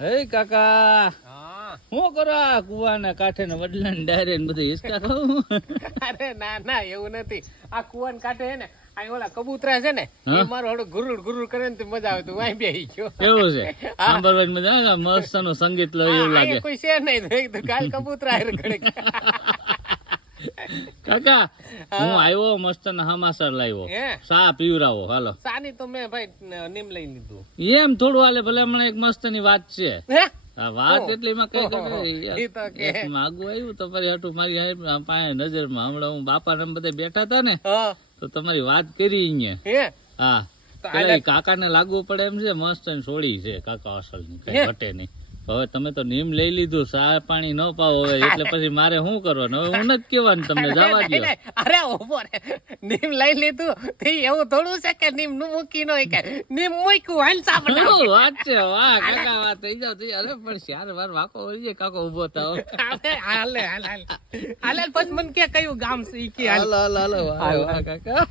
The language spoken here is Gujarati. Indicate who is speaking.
Speaker 1: હે કાકા. શું કરો? આ કુવાના કાંઠે ને વડલા ને ડાયરે ને બધું હિસકા ખાવું
Speaker 2: અરે ના ના એવું નથી. આ કુવાન કાંઠે છે ને આ ઓલા કબૂતરા છે ને એ? મારું ગુરુડ ગુરુડ કરે ને મજા આવે તું વાંઈ બેહી ગયો.
Speaker 1: એવું છે? સાંભળવાની મજા આવે? મસ્તનું સંગીત
Speaker 2: લઈ
Speaker 1: એવું લાગે.
Speaker 2: કોઈ છે નહીં કાલ કબૂતરા ઘડીક.
Speaker 1: કાકા હું. આવ્યો મસ્ત હમાસર લાવ્યો. સા પીવરાવો હાલો.
Speaker 2: સાની તો મેં ભાઈ નીમ લઈ લીધું.
Speaker 1: એમ થોડું હાલે ભલે હમણાં એક મસ્તની વાત છે. આ વાત. એટલી માં કઈ
Speaker 2: ઓહો. ઈ
Speaker 1: માગું આવ્યું તો ફરી હટું મારી પાસે નજરમાં હમણાં હું બાપા ને બધા બેઠા હતા ને તો તમારી વાત કરી અહીંયા
Speaker 2: હા?
Speaker 1: કાકા ને લાગુ પડે એમ છે મસ્ત સોળી છે કાકા અસલની કઈ? ઘટે નહીં. હવે તમે તો નીમ લઈ લીધું સા પાણી ન પાવો હવે એટલે પછી મારે શું કરવાનું? હવે હું નથી કેવાનું તમને જવા દો
Speaker 2: અરે ઓબો નીમ લઈ લીધું તે એવું થોડું છે કે નીમનું મૂકી નો કે નીમ મૂક્યું હંસા બનાવ
Speaker 1: શું વાત છે? વાહ કાકા વાત થઈ જાવ થઈ અરે પણ ચાર વાર વાકો હોય છે કાકો ઊભો થાવ
Speaker 2: હાલે હાલે હાલે. હાલે પછી મને કે કયું ગામ છે કે હાલ
Speaker 1: હાલો હાલો હાલો વાહ, કાકા.